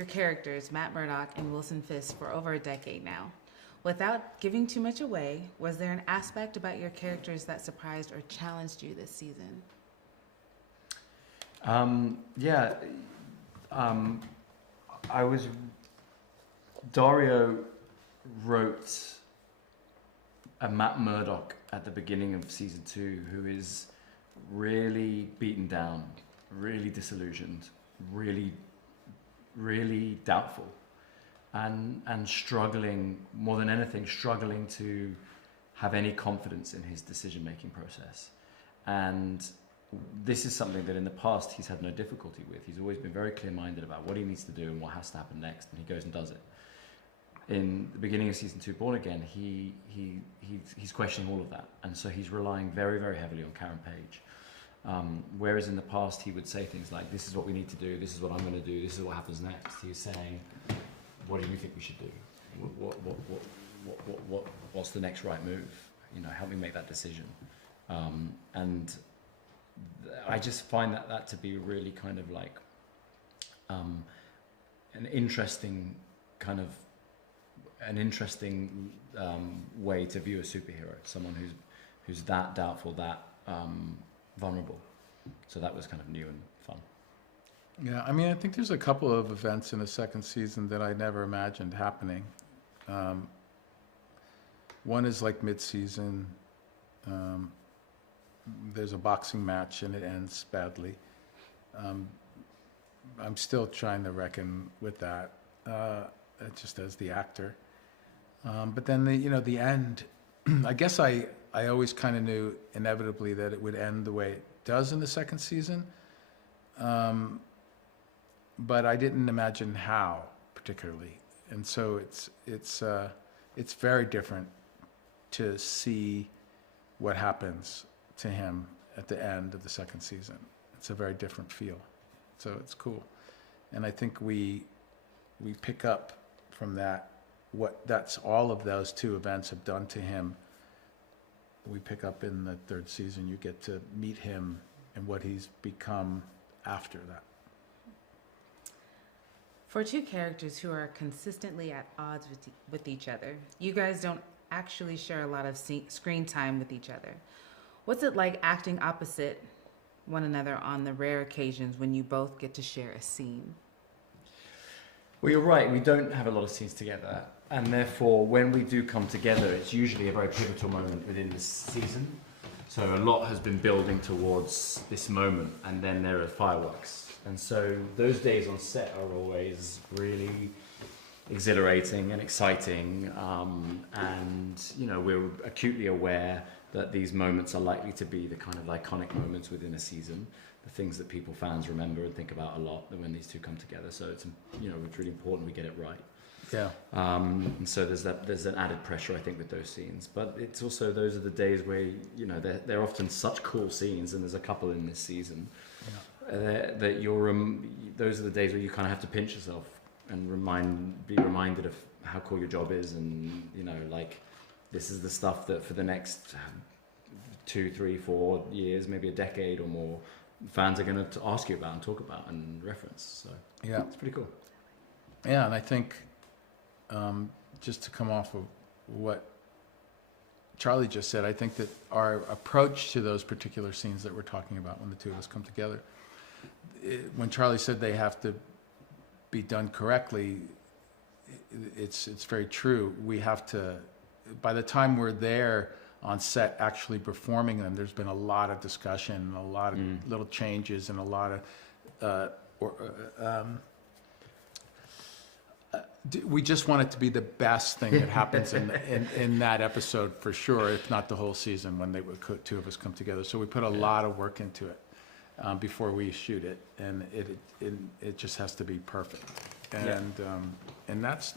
your characters, Matt Murdock and Wilson Fisk, for over a decade now. Without giving too much away, was there an aspect about your characters that surprised or challenged you this season? Yeah. I was... Dario wrote a Matt Murdock at the beginning of season 2 who is really beaten down, really disillusioned, really doubtful, and struggling, more than anything, struggling to have any confidence in his decision-making process. And this is something that in the past he's had no difficulty with. He's always been very clear-minded about what he needs to do and what has to happen next, and he goes and does it. In the beginning of season 2, Born Again, he's questioning all of that, and so he's relying very, very heavily on Karen Page. Whereas in the past he would say things like, "This is what we need to do. This is what I'm going to do. This is what happens next." He's saying, "What do you think we should do? What's the next right move? You know, help me make that decision." And I just find that to be really kind of like an interesting way to view a superhero, someone who's that doubtful, that vulnerable. So that was kind of new and fun. Yeah, I mean, I think there's a couple of events in the second season that I never imagined happening. One is like mid-season. There's a boxing match and it ends badly. I'm still trying to reckon with that, just as the actor. But then the end, I guess I always kind of knew inevitably that it would end the way it does in the second season. But I didn't imagine how particularly. And so it's very different to see what happens to him at the end of the second season. It's a very different feel. So it's cool. And I think we pick up from that that's all of those two events have done to him. We pick up in the third season. You get to meet him and what he's become after that. For two characters who are consistently at odds with each other, you guys don't actually share a lot of screen time with each other. What's it like acting opposite one another on the rare occasions when you both get to share a scene? Well, you're right, we don't have a lot of scenes together, and therefore when we do come together, it's usually a very pivotal moment within this season. So a lot has been building towards this moment, and then there are fireworks. And so those days on set are always really exhilarating and exciting, and we're acutely aware that these moments are likely to be the kind of iconic moments within a season, the things that fans remember and think about a lot when these two come together. So it's it's really important we get it right. Yeah. And so there's an added pressure, I think, with those scenes. But it's also, those are the days where they're often such cool scenes, and there's a couple in this season. Yeah. Those are the days where you kind of have to pinch yourself and be reminded of how cool your job is, and this is the stuff that for the next 2, 3, 4 years, maybe a decade or more, fans are going to ask you about and talk about and reference. So yeah, it's pretty cool. Yeah, and I think just to come off of what Charlie just said, I think that our approach to those particular scenes that we're talking about when the two of us come together, when Charlie said they have to be done correctly, it's very true. We have to, by the time we're there on set actually performing them, there's been a lot of discussion, a lot of little changes, and a lot of we just want it to be the best thing that happens in that episode for sure, if not the whole season, when two of us come together. So we put a lot of work into it before we shoot it, and it just has to be perfect. And that's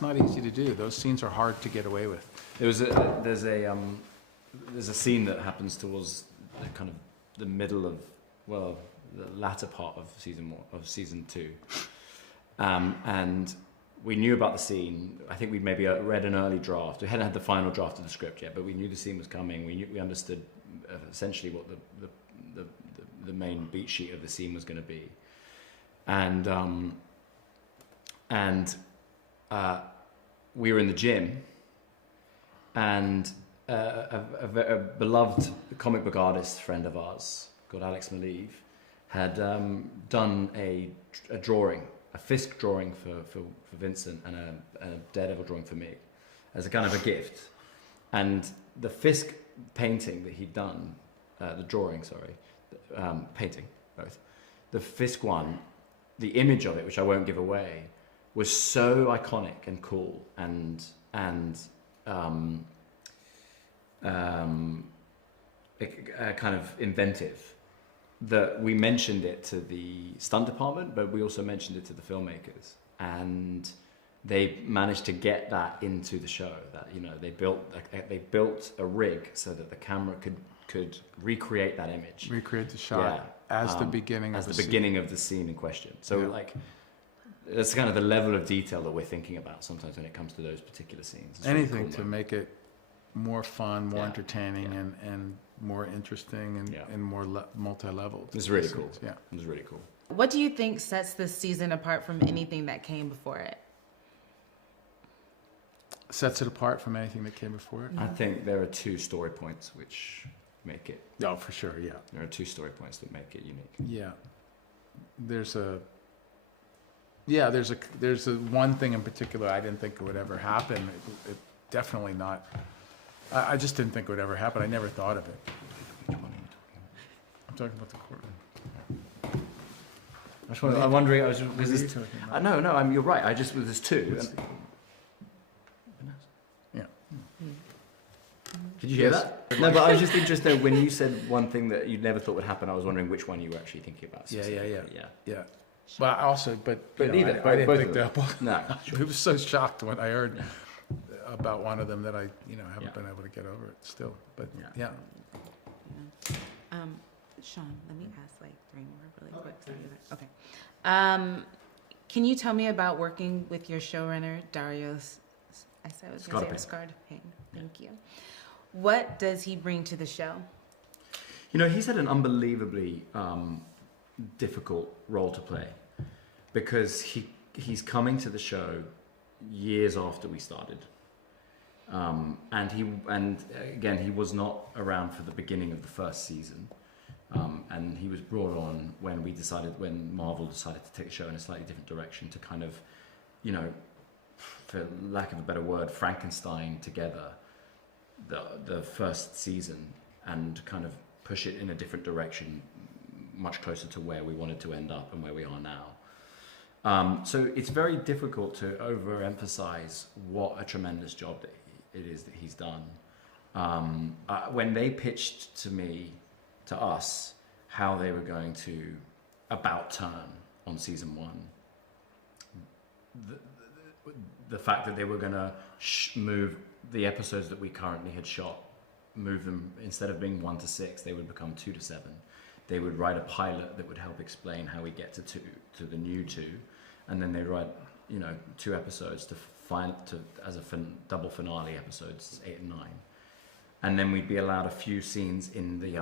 not easy to do. Those scenes are hard to get away with. There's a scene that happens towards the kind of the middle of, the latter part of season 2, and we knew about the scene. I think we'd maybe read an early draft. We hadn't had the final draft of the script yet, but we knew the scene was coming. We understood essentially what the main beat sheet of the scene was going to be, and and we were in the gym, and a beloved comic book artist friend of ours called Alex Maleev had done a drawing, a Fisk drawing for Vincent and a Daredevil drawing for me as a kind of a gift. And the Fisk painting that he'd done, the drawing, painting, both. The Fisk one, the image of it, which I won't give away, was so iconic and cool and kind of inventive that we mentioned it to the stunt department, but we also mentioned it to the filmmakers, and they managed to get that into the show. That they built a rig so that the camera could recreate that image, recreate the shot as the beginning of the scene in question. So that's kind of the level of detail that we're thinking about sometimes when it comes to those particular scenes. It's anything really cool, to make it more fun, more entertaining, and more interesting and more multi-level. It's really cool. Yeah, it was really cool. What do you think sets this season apart from anything that came before it? Sets it apart from anything that came before it. I think there are two story points which make it. Oh, for sure. Yeah. There are two story points that make it unique. Yeah. There's a one thing in particular I didn't think it would ever happen. It definitely not. I just didn't think it would ever happen. I never thought of it. Which one are you talking about? I'm talking about the courtroom. I'm wondering. I was. What are you talking about? No. You're right. There's two. Yeah. Did you hear Yes. that? No, but I was just interested when you said one thing that you never thought would happen. I was wondering which one you were actually thinking about. Yeah. But also, but neither. I didn't Both think of that. them. No. I was so shocked when I heard about one of them that I haven't been able to get over it still. But yeah. Sean, let me ask like 3 more really quick. Okay. Can you tell me about working with your showrunner, Dario? I said I was going to say Scardpain. Thank you. What does he bring to the show? He's had an unbelievably difficult role to play because he's coming to the show years after we started, and he was not around for the beginning of the first season, and he was brought on when Marvel decided to take the show in a slightly different direction to kind of, for lack of a better word, Frankenstein together the first season and kind of push it in a different direction, much closer to where we wanted to end up and where we are now. So it's very difficult to overemphasize what a tremendous job that it is that he's done. When they pitched to us, how they were going to about turn on season 1, the fact that they were going to move the episodes that we currently had shot, move them, instead of being 1 to 6, they would become 2 to 7. They would write a pilot that would help explain how we get to the new 2, and then they'd write 2 episodes as a double finale, episodes 8 and 9, and then we'd be allowed a few scenes in the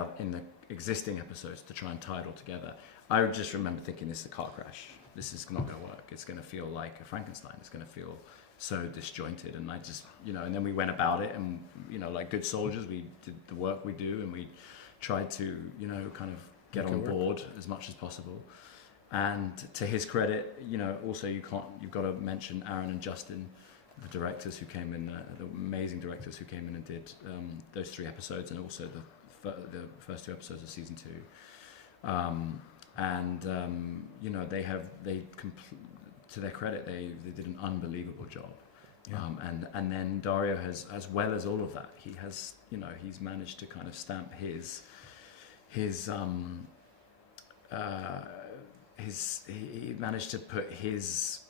existing episodes to try and tie it all together. I just remember thinking, this is a car crash. This is not going to work. It's going to feel like a Frankenstein. It's going to feel so disjointed, and I just and then we went about it, and like good soldiers, we did the work we do, and we tried to kind of get on board as much as possible. And to his credit, also you've got to mention Aaron and Justin, the directors who came in, the amazing directors who came in and did those 3 episodes, and also the first 2 episodes of season 2. To their credit, they did an unbelievable job. Yeah. And then Dario has, as well as all of that, he has, he's managed to kind of stamp he managed to put his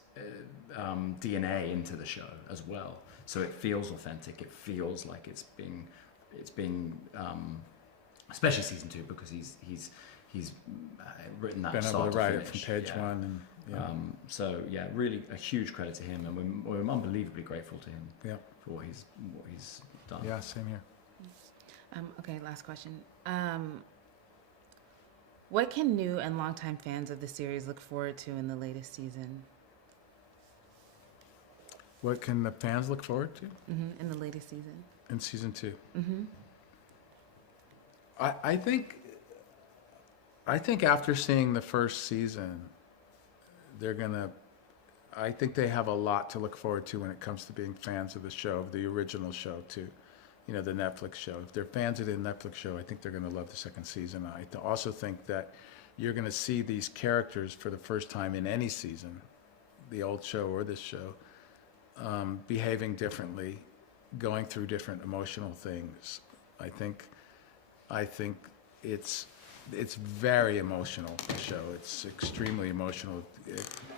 DNA into the show as well. So it feels authentic. It feels like it's being especially season 2, because he's written that. Been able to write it from page 1 and. Yeah. Really a huge credit to him, and we're unbelievably grateful to him for what he's done. Yeah, same here. Okay, last question. What can new and longtime fans of the series look forward to in the latest season? What can the fans look forward to in the latest season? in season 2? Mm-hmm. I think after seeing the first season, they're gonna. I think they have a lot to look forward to when it comes to being fans of the show, the original show too. You know, the Netflix show. If they're fans of the Netflix show, I think they're gonna love the second season. Also think that you're gonna see these characters for the first time in any season, the old show or this show, behaving differently, going through different emotional things. I think it's very emotional, the show. It's extremely emotional,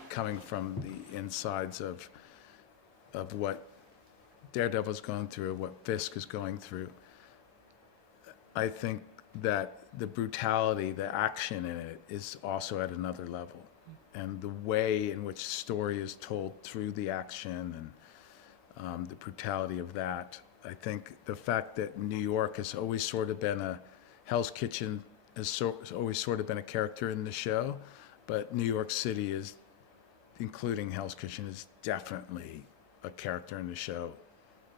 coming from the insides of what Daredevil's going through, what Fisk is going through. I think that the brutality, the action in it is also at another level. And the way in which the story is told through the action and the brutality of that. I think the fact that New York has always sort of been Hell's Kitchen has always sort of been a character in the show, but New York City is, including Hell's Kitchen, is definitely a character in the show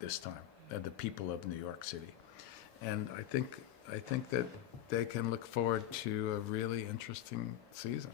this time, the people of New York City. And I think that they can look forward to a really interesting season.